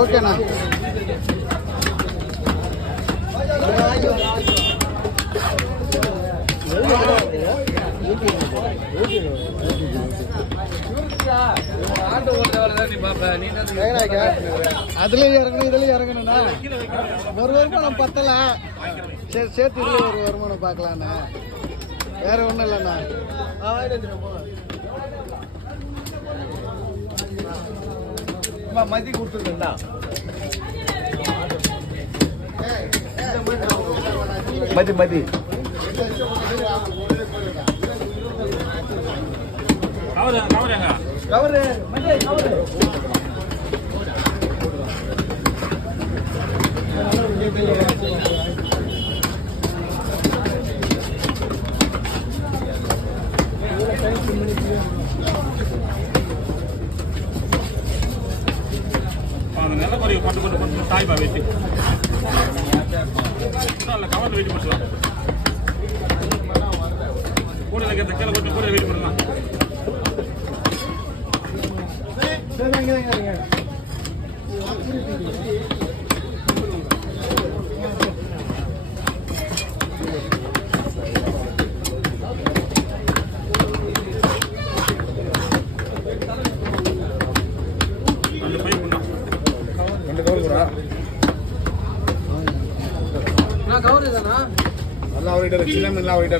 ஓகேண்ணா. அதுலயும் இறங்கணும் இதுலயும் இறங்கணும்ண்ணா. ஒரு வருமானம் பத்தல. சரி சேர்த்து இதுல ஒரு வருமானம் பார்க்கலாண்ணா. வேற ஒண்ணும் இல்லைண்ணா. மதி கொடுத்துருந்தா மதி மதி கவரு கவரு நல்ல குறைய கொண்டு கொண்டு கொண்டு தாய்பா வெட்டி கவர் வெயிட் பண்ணலாம். கூட கீழே கொஞ்சம் கூட வெயிட் பண்ணலாம். நல்லா அவர்கிட்ட சின்ன மீன்லாம் அவர்கிட்ட